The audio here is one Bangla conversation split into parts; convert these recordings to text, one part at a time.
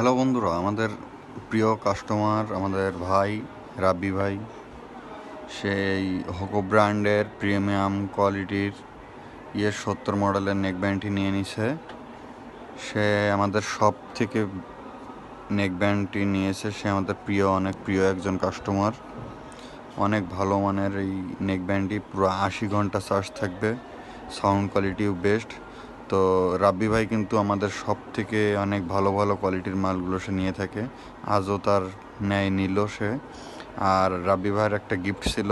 হ্যালো বন্ধুরা, আমাদের প্রিয় কাস্টমার আমাদের ভাই রাব্বি ভাই সেই হোকো ব্র্যান্ডের প্রিমিয়াম কোয়ালিটির 70 মডেলের নেকব্যান্ডটি নিয়ে নিছে। সে আমাদের সব থেকে নেকব্যান্ডটি নিয়েছে। সে আমাদের অনেক প্রিয় একজন কাস্টমার। অনেক ভালো মানের এই নেকব্যান্ডটি, পুরো 80 ঘন্টা চার্জ থাকবে, সাউন্ড কোয়ালিটিও বেস্ট। তো রাব্বি ভাই কিন্তু আমাদের সব থেকে অনেক ভালো ভালো কোয়ালিটির মালগুলো সে নিয়ে থাকে। আজও তার ন্যায় নিল সে। আর রাব্বি ভাইয়ের একটা গিফট ছিল,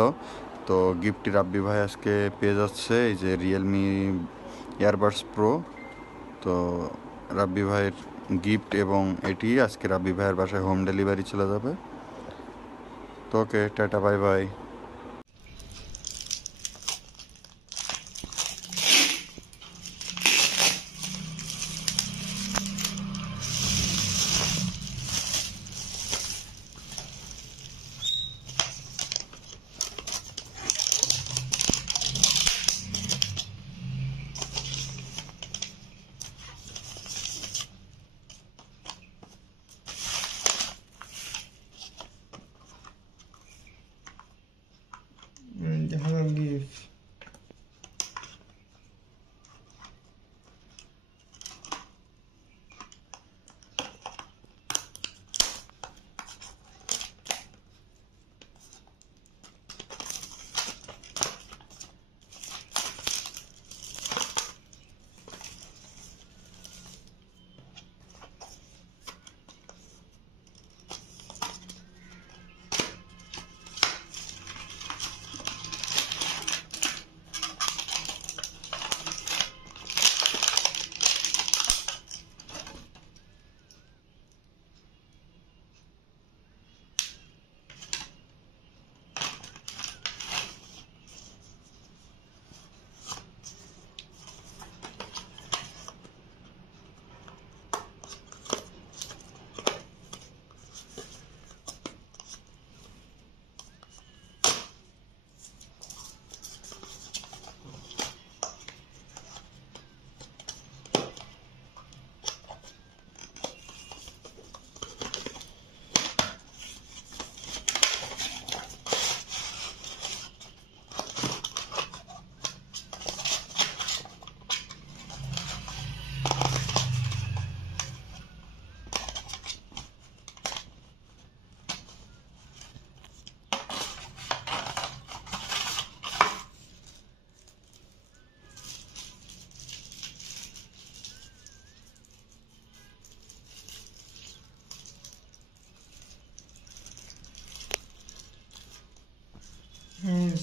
তো গিফটটি রাব্বি ভাই আজকে পেয়ে যাচ্ছে, এই যে রিয়েলমি ইয়ারবাডস প্রো। তো রাব্বি ভাইয়ের গিফট এবং এটি আজকে রাব্বি ভাইয়ের বাসায় হোম ডেলিভারি চলে যাবে। তো okay, tata, bye bye. Jahan Gift.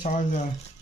Charger.